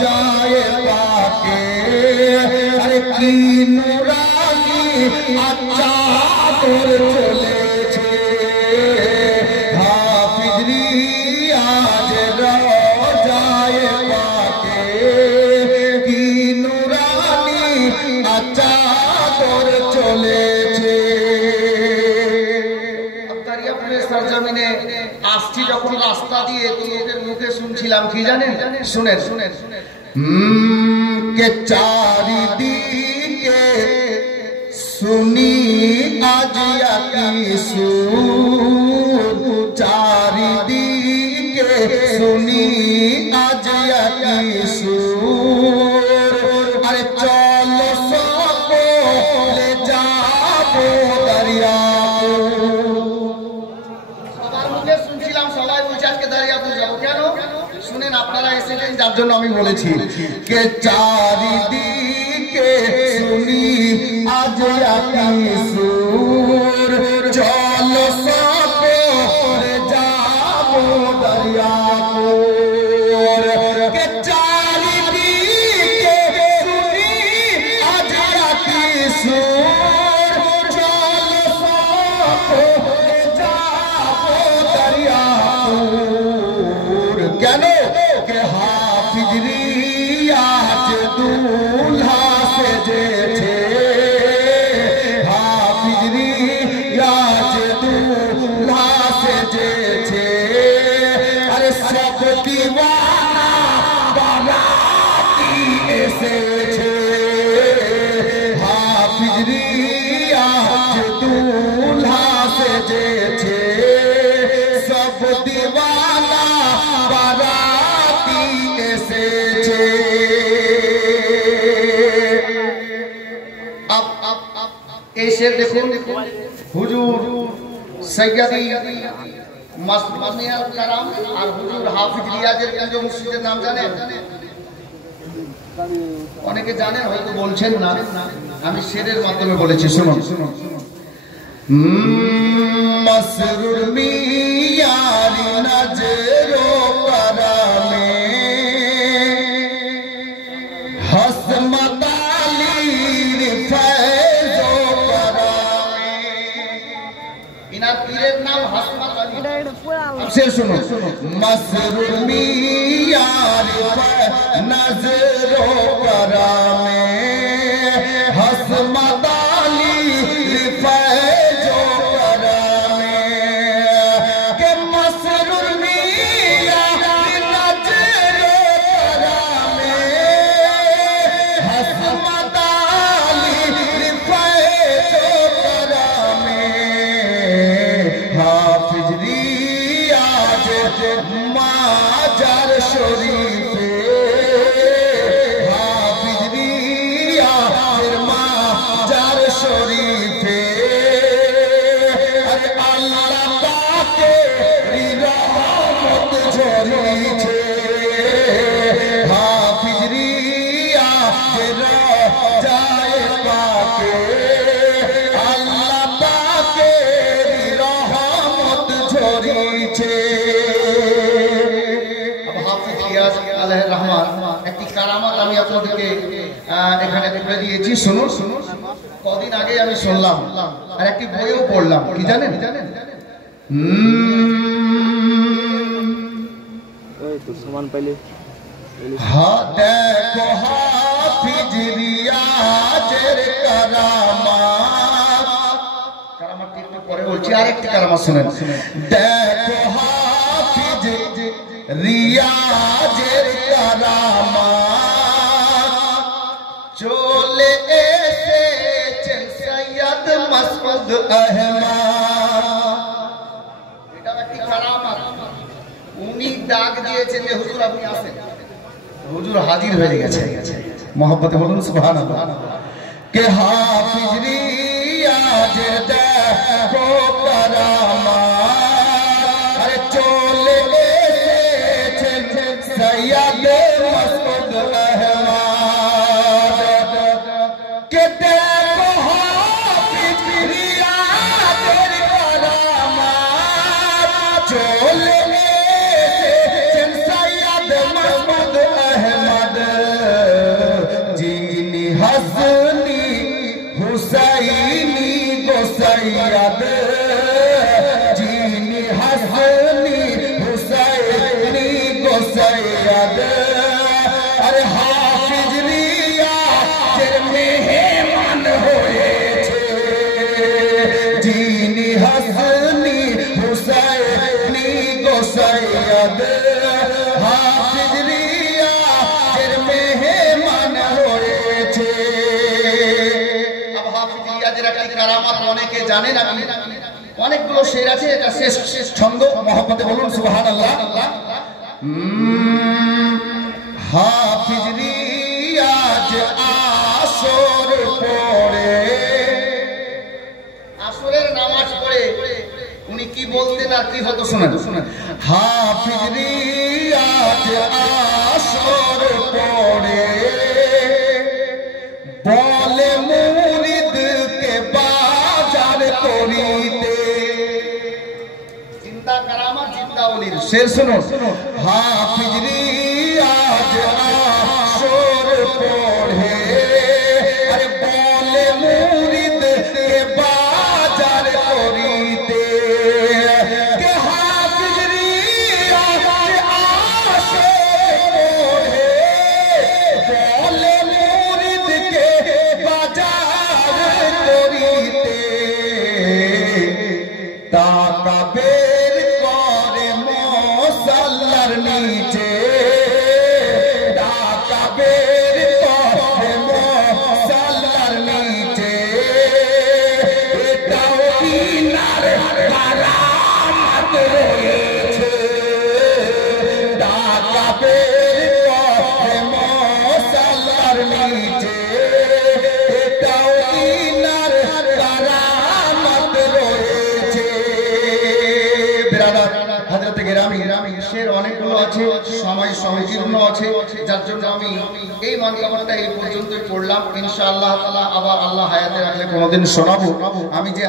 जाए पाके अरे की नुरानी अच्छा তোর চলেছে হাফিজরি আজ রোজায়ে পাকে কি নুরানি আচ্ছা তোর চলেছে। দরিয়াপুরের সরজমিনে আসছি যখন রাস্তা দিয়ে লোকের মুখে শুনছিলাম কি জানেন, শুনেন শুনেন কে চারিদিকে सुनी आजिया की सूर चारिदिके सुनी आजिया की सूर अरे चलो सबको ले जाबो दरियापुर। সবার মুখে শুনছিলাম সবাই বলছে আজকে দরিয়াপুর যাবো, কেন শুনেন আপনারা এসেছেন যার জন্য আমি বলেছি কে চারিদিকে सुनी आज आकी सूर चलो सबको जाबो दरियापुर के चारिदिके सुनी आज आकी सूर चलो सबको जाबो दरियापुर। কেন के हाफिजरी आज दूल्हा সেজেছে হাফিজরি আজ দুল্হা সেজেছে আরে সব দিওয়ানা বারাতি এসেছে হাফিজরি আজ দুল্হা সেজেছে সব দিওয়ানা বারাতি এসেছে। शेर देखो हुजूर सैयदी मसलूमिया कराम और हुजूर हाफिज रियाजेর जो মসজিদের নাম জানেন, অনেকে জানেন হয়তো বলছেন না, আমি শেরের মাধ্যমে বলেছি শুনুন শুনুন। মসরুর মিয়ারি নজরো করমে হসমত আলীর ফয়জো করমে। ইনার পীরের নাম হসমত আলী। से सुनो मसरूर मियारी नजरो करामे हसमत आली फैजो करामे के मसरूर मियारी नजरो करामे हसमत आली फैजो करामे हाफिज माजार शरीफे हाफिज रियाजेर माजार शरीफे अरे अल्लाह पाकेर रहमत झरिছে हाफिज रियाजेर যায় পাকে আল্লাহ পাকের রহমত ঝরিছে। একটি কারামাত আমি আপনাদেরকে এখানে তুলে দিয়েছি, শুনুন শুনুন। কদিন আগে আমি শুনলাম আর একটি বইও পড়লাম, কি জানেন দেখো হাফিজ রিয়াজের কারামাত। কারামাতটি একটু পরে বলছি, আরেকটি কারামাত শুনেন। দেখো হাফিজ রিয়াজের কারামাত চলে এসেছেন সৈয়দ মাসউদ আহমদ। এটা একটি কারামাত। উনি ডাক দিয়েছেন যে হুজুর আপনি আসেন, হুজুর হাজির হয়ে গেছে। মহব্বতে বলুন সুবহানাল্লাহ। কে হাফিজ রিয়াজের দেখো কারামাত আরে চলে सैयद मसऊद अहमद के देखो हाफिज रियाजेर करामात चले सैयद मसऊद अहमद গোসাইয়াদ আরে হাফিজ রিয়াজের মেহমান হয়েছে যিনি হাসানি হুসাইনি গোসাইয়াদ হাফিজ রিয়াজের মেহমান হয়েছে। अब हाफिज रियाজের একটা কারামাত অনেকে জানেন, আমি অনেকগুলো শের আছে, এটা শেষ ছন্দ, মহব্বতে বলুন সুবহানাল্লাহ। হাফিজ রিয়াজ আসর পড়ে, আসরের নামাজ পড়ে উনি কি বলতেন আর কি হতো শুনেন শুনেন। হাফিজ রিয়াজ আসর পড়ে বলে মুরিদকে বাজার করিতে, চিন্তা কারামাত জিন্দা ওলির শের শুনুন। হাফিজ রিয়াজ আসর পড়ে আরে বলে মুরিদকে বাজার করিতে, কে হাফিজ রিয়াজ আসর পড়ে বলে মুরিদকে বাজার করিতে, টাকা বের করে মশাল্লার নিচে, টাকা বের করে মশাল্লার নিচে, এটাও ইনার কারামাত রয়েছে, টাকা বের করে মশাল্লার নিচে, এটাও ইনার কারামাত রয়েছে। হযরত গেরামি শের অনেকগুলো আছে, সময় সংকীর্ণ আছে, যার জন্য আমি এই মানকাবারটা এই পর্যন্তই পড়লাম। ইনশাআল্লাহ তাআলা আবার আল্লাহ হায়াতে রাখলে কোনোদিন শোনাবো। আমি যে